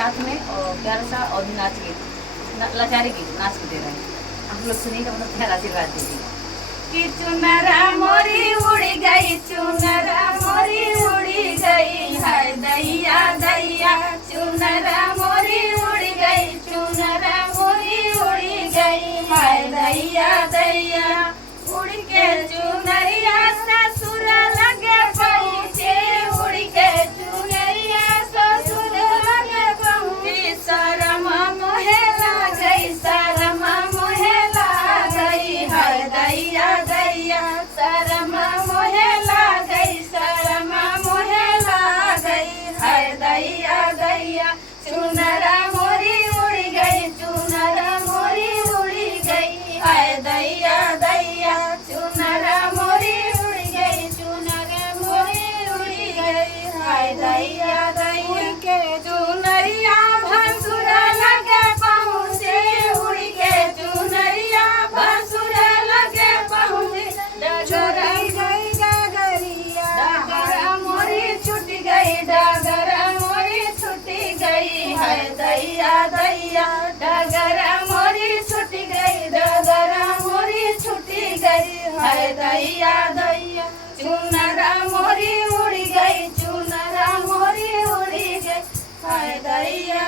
साथ में और प्यारा सा और भी नाच गीत लाचारी गीत नाच के दे रहे हैं। आप लोग सुनिएगा, मतलब प्यारा आशीर्वाद दीजिएगा। कि चुनरा मोरी उड़ी गई, चुनरा मोरी उड़ी गई, हाय दैया दैया चुनरा मोरी उड़ी गई, चुनरा मोरी उड़ी गई, हाय दैया दैया उड़ के चुनरिया ससुर लगे पहुँचे, उड़ के चुनरिया ससुर लगे पहुँचे, शरम मोहे गई, शरम मोहे गई, हाय दैया दैया शरम मोहे गई, शरम मोहे गई, हाय दैया दैया चुनरा मोरी उड़ गई, चुनरा मोरी उड़ी गई, हाय दैया दैया चुनरा मोरी उड़ गई, चुनरा मोरी उड़ी गई, हाय दैया दैया के चुनरिया भसुर लगे पहुँचे, उड़ के चुनरिया भसुर लगे पहुँचे, डगरा गई डगरिया, डगरा मोरी छूट गई, डगरा मोरी छूट गई, हाय दैया दैया डगरा मोरी छूट गई, डगरा मोरी छूट गई, हाय दैया दैया चुनरा मोरी उड़ गई, चुनरा मोरी उड़ी गई, हाय दैया।